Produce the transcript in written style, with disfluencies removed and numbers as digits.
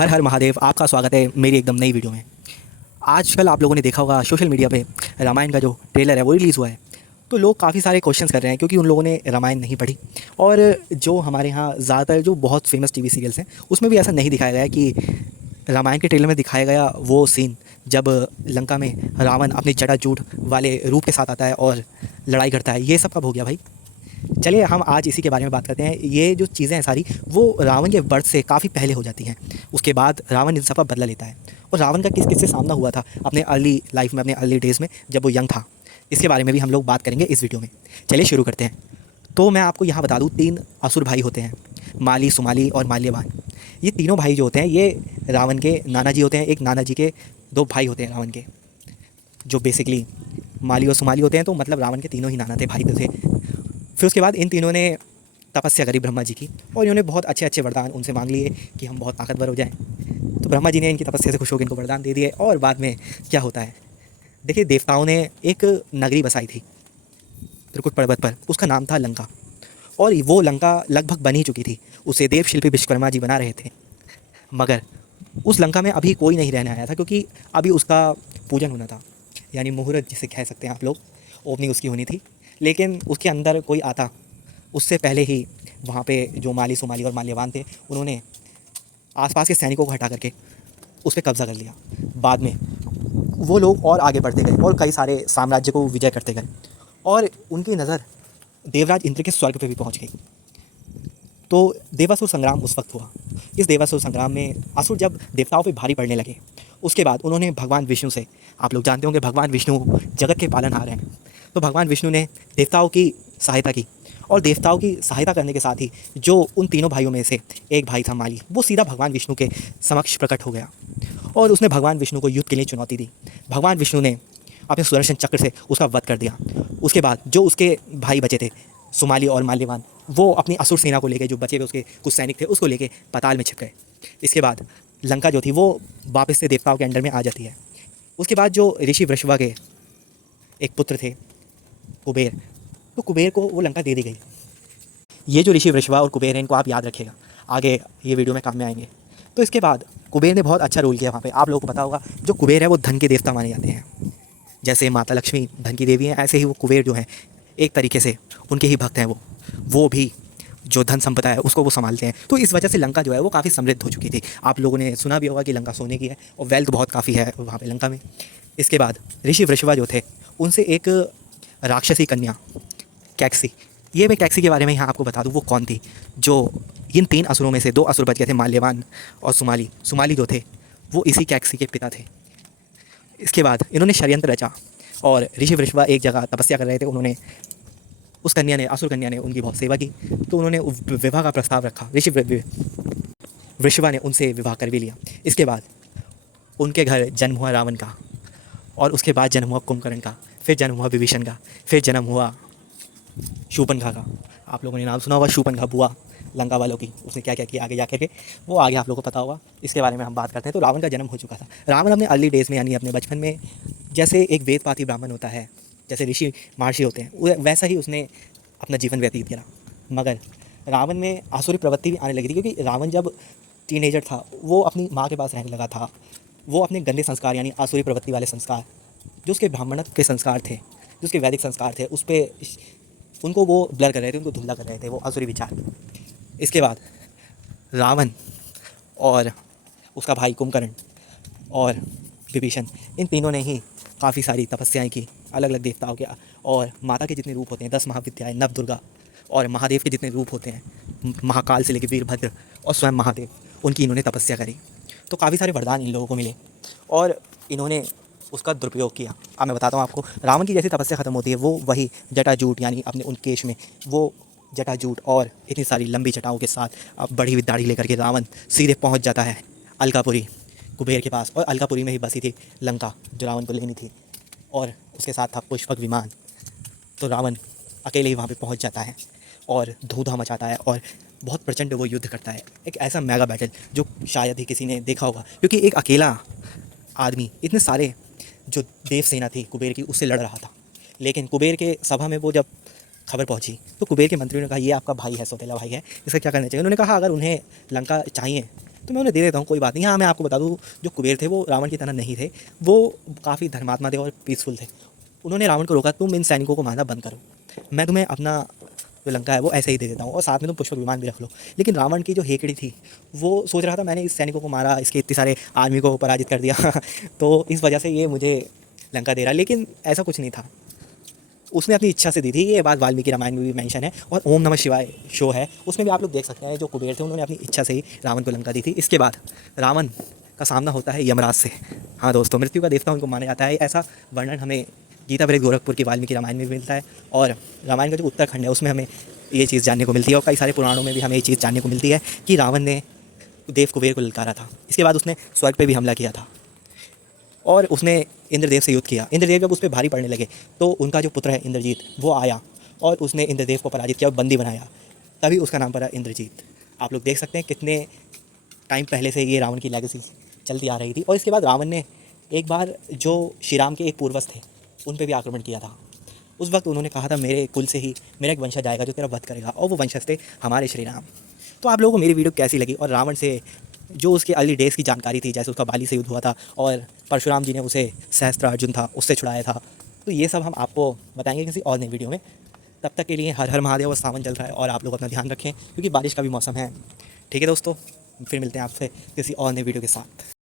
हर हर महादेव। आपका स्वागत है मेरी एकदम नई वीडियो में। आजकल आप लोगों ने देखा होगा सोशल मीडिया पे रामायण का जो ट्रेलर है वो रिलीज़ हुआ है। तो लोग काफ़ी सारे क्वेश्चंस कर रहे हैं क्योंकि उन लोगों ने रामायण नहीं पढ़ी। और जो हमारे यहाँ ज़्यादातर जो बहुत फेमस टीवी सीरियल्स हैं उसमें भी ऐसा नहीं दिखाया गया है कि रामायण के ट्रेलर में दिखाया गया वो सीन जब लंका में रावण अपनी जटाजूट वाले रूप के साथ आता है और लड़ाई करता है। ये सब कब हो गया भाई? चलिए हम आज इसी के बारे में बात करते हैं। ये जो चीज़ें हैं सारी वो रावण के बर्थ से काफ़ी पहले हो जाती हैं। उसके बाद रावण इन सब का बदला लेता है। और रावण का किस किस से सामना हुआ था अपने अर्ली लाइफ में, अपने अर्ली डेज़ में जब वो यंग था, इसके बारे में भी हम लोग बात करेंगे इस वीडियो में। चलिए शुरू करते हैं। तो मैं आपको यहाँ बता दूँ, 3 असुर भाई होते हैं, माली, सुमाली और माल्यवान। ये तीनों भाई जो होते हैं ये रावण के नाना जी होते हैं। एक नाना जी के 2 भाई होते हैं रावण के, जो बेसिकली माली और सुमाली होते हैं। तो मतलब रावण के तीनों ही नाना थे, भाई तो थे। फिर उसके बाद इन तीनों ने तपस्या करी ब्रह्मा जी की और इन्होंने बहुत अच्छे अच्छे वरदान उनसे मांग लिए कि हम बहुत ताकतवर हो जाएं। तो ब्रह्मा जी ने इनकी तपस्या से खुश होकर इनको वरदान दे दिए। और बाद में क्या होता है, देखिए, देवताओं ने एक नगरी बसाई थी त्रिकुट पर्वत पर। उसका नाम था लंका। और वो लंका लगभग बन ही चुकी थी, उसे देवशिल्पी विश्वकर्मा जी बना रहे थे। मगर उस लंका में अभी कोई नहीं रहने आया था क्योंकि अभी उसका पूजन होना था, यानी मुहूर्त जिसे कह सकते हैं आप लोग, ओपनिंग उसकी होनी थी। लेकिन उसके अंदर कोई आता उससे पहले ही वहाँ पे जो माली, सुमाली और माल्यवान थे उन्होंने आसपास के सैनिकों को हटा करके उस पर कब्ज़ा कर लिया। बाद में वो लोग और आगे बढ़ते गए और कई सारे साम्राज्य को विजय करते गए और उनकी नज़र देवराज इंद्र के स्वर्ग पे भी पहुँच गई। तो देवासुर संग्राम उस वक्त हुआ। इस देवासुर संग्राम में असुर जब देवताओं पे भारी पड़ने लगे, उसके बाद उन्होंने भगवान विष्णु से, आप लोग जानते होंगे भगवान विष्णु जगत के पालनहार हैं, तो भगवान विष्णु ने देवताओं की सहायता की। और देवताओं की सहायता करने के साथ ही जो उन तीनों भाइयों में से एक भाई था माली, वो सीधा भगवान विष्णु के समक्ष प्रकट हो गया और उसने भगवान विष्णु को युद्ध के लिए चुनौती दी। भगवान विष्णु ने अपने सुदर्शन चक्र से उसका वध कर दिया। उसके बाद जो उसके भाई बचे थे, सुमाली और माल्यवान, वो अपनी असुर सेना को लेकर, जो बचे हुए उसके कुछ सैनिक थे, उसको लेकर पाताल में छिप गए। इसके बाद लंका जो थी वो वापस से देवताओं के अंडर में आ जाती है। उसके बाद जो ऋषि वृषभा के एक पुत्र थे कुबेर, तो कुबेर को वो लंका दे दी गई। ये जो ऋषि वृषभा और कुबेर हैं, इनको आप याद रखिएगा, आगे ये वीडियो में काम में आएंगे। तो इसके बाद कुबेर ने बहुत अच्छा रोल किया वहाँ पे। आप लोगों को पता होगा जो कुबेर है वो धन के देवता माने जाते हैं। जैसे माता लक्ष्मी धन की देवी हैं, ऐसे ही वो कुबेर जो हैं एक तरीके से उनके ही भक्त हैं। वो भी जो धन संपदा है उसको वो संभालते हैं। तो इस वजह से लंका जो है वो काफ़ी समृद्ध हो चुकी थी। आप लोगों ने सुना भी होगा कि लंका सोने की है और वेल्थ बहुत काफ़ी है वहाँ पे लंका में। इसके बाद ऋषि वृषभा जो थे उनसे एक राक्षसी कन्या कैक्सी, ये मैं कैक्सी के बारे में यहाँ आपको बता दूँ वो कौन थी। जो इन 3 असुरों में से 2 असुर बच गए थे, माल्यवान और सुमाली। सुमाली जो थे वो इसी कैक्सी के पिता थे। इसके बाद इन्होंने षड्यंत्र रचा और ऋषि वृषभा एक जगह तपस्या कर रहे थे। उन्होंने, उस कन्या ने, असुर कन्या ने उनकी बहुत सेवा की, तो उन्होंने विवाह का प्रस्ताव रखा। ऋषि वृषभा ने उनसे विवाह कर भी लिया। इसके बाद उनके घर जन्म हुआ रावण का, और उसके बाद जन्म हुआ कुंभकर्ण का, फिर जन्म हुआ विभीषण का, फिर जन्म हुआ शूर्पणखा का। आप लोगों ने नाम सुना होगा शूर्पणखा, बुआ लंका वालों की। उसने क्या क्या किया आगे जाकर के वो आगे आप लोगों को पता होगा, इसके बारे में हम बात करते हैं। तो रावण का जन्म हो चुका था। रावण अपने अर्ली डेज़ में, यानी अपने बचपन में, जैसे एक वेदपाती ब्राह्मण होता है, जैसे ऋषि महर्षि होते हैं, वैसा ही उसने अपना जीवन व्यतीत किया। मगर रावण में आसुरी प्रवृत्ति भी आने लगी थी क्योंकि रावण जब टीनेजर था वो अपनी माँ के पास रहने लगा था। वो अपने गंदे संस्कार, यानी आसुरी प्रवृत्ति वाले संस्कार, जो उसके ब्राह्मणत्व के संस्कार थे, जो उसके वैदिक संस्कार थे, उस पर उनको वो ब्लर कर रहे थे, उनको धुंधला कर रहे थे वो आसुरी विचार। इसके बाद रावण और उसका भाई कुंभकर्ण और विभीषण, इन तीनों ने ही काफ़ी सारी तपस्याएं की अलग अलग देवताओं के। और माता के जितने रूप होते हैं, 10 महाविद्याएं, नवदुर्गा, और महादेव के जितने रूप होते हैं, महाकाल से लेकर वीरभद्र और स्वयं महादेव, उनकी इन्होंने तपस्या करी। तो काफ़ी सारे वरदान इन लोगों को मिले और इन्होंने उसका दुरुपयोग किया। अब मैं बताता हूँ आपको, रावण की जैसी तपस्या ख़त्म होती है वो वही जटाजूट, यानी अपने उन केश में वो जटाजूट और इतनी सारी लंबी जटाओं के साथ अब बड़ी हुई दाढ़ी लेकर के रावण सीधे पहुँच जाता है अलकापुरी, कुबेर के पास। और अलकापुरी में ही बसी थी लंका जो रावण को लेनी थी, और उसके साथ था पुष्पक विमान। तो रावण अकेले ही वहाँ पे पहुँच जाता है और धूधा मचाता है और बहुत प्रचंड वो युद्ध करता है। एक ऐसा मेगा बैटल जो शायद ही किसी ने देखा होगा, क्योंकि एक अकेला आदमी इतने सारे जो देव सेना थी कुबेर की उससे लड़ रहा था। लेकिन कुबेर के सभा में वो जब खबर पहुंची तो कुबेर के मंत्रियों ने कहा ये आपका भाई है, सौतेला भाई है, इसका क्या करना चाहिए। उन्होंने कहा अगर उन्हें लंका चाहिए तो मैं उन्हें दे देता हूँ, कोई बात नहीं। हाँ, मैं आपको बता दूँ, जो कुबेर थे वो रावण की तरह नहीं थे, वो काफ़ी धर्मात्मा थे और पीसफुल थे। उन्होंने रावण को रोका, तुम इन सैनिकों को मारना बंद करो, मैं तुम्हें अपना जो लंका है वो ऐसे ही दे देता हूँ और साथ में तुम पुष्पक विमान भी रख लो। लेकिन रावण की जो हेकड़ी थी, वो सोच रहा था मैंने इस सैनिकों को मारा, इसके इतने सारे आर्मी को पराजित कर दिया तो इस वजह से ये मुझे लंका दे रहा है। लेकिन ऐसा कुछ नहीं था, उसने अपनी इच्छा से दी थी। ये बात वाल्मीकि रामायण में भी मेंशन है, और ओम नमः शिवाय शो है उसमें भी आप लोग देख सकते हैं, जो कुबेर थे उन्होंने अपनी इच्छा से ही रावण को लंका दी थी। इसके बाद रावण का सामना होता है यमराज से। हाँ दोस्तों, मृत्यु का देवता उनको माना जाता है। ऐसा वर्णन हमें गीता प्रेस गोरखपुर की वाल्मीकि रामायण में भी मिलता है, और रामायण का जो उत्तरखंड है उसमें हमें ये चीज़ जानने को मिलती है, और कई सारे पुराणों में भी हमें ये चीज़ जानने को मिलती है कि रावण ने देव कुबेर को ललकारा था। इसके बाद उसने स्वर्ग पे भी हमला किया था, और उसने इंद्रदेव से युद्ध किया। इंद्रदेव जब उस पर भारी पड़ने लगे तो उनका जो पुत्र है इंद्रजीत, वो आया और उसने इंद्रदेव को पराजित किया और बंदी बनाया, तभी उसका नाम पड़ा इंद्रजीत। आप लोग देख सकते हैं कितने टाइम पहले से ये रावण की लेगेसी चलती आ रही थी। और इसके बाद रावण ने एक बार जो श्री राम के एक पूर्वज थे उन पर भी आक्रमण किया था। उस वक्त उन्होंने कहा था मेरे कुल से ही मेरा एक वंशज आएगा जो तेरा वध करेगा, और वो वंशज थे हमारे श्री राम। तो आप लोगों को मेरी वीडियो कैसी लगी, और रावण से जो उसके अर्ली डेज़ की जानकारी थी, जैसे उसका बाली से युद्ध हुआ था और परशुराम जी ने उसे सहस्त्र अर्जुन था उससे छुड़ाया था, तो ये सब हम आपको बताएंगे किसी और नई वीडियो में। तब तक के लिए हर हर महादेव, और सावन चल रहा है और आप लोग अपना ध्यान रखें क्योंकि बारिश का भी मौसम है। ठीक है दोस्तों, फिर मिलते हैं आपसे किसी और नई वीडियो के साथ।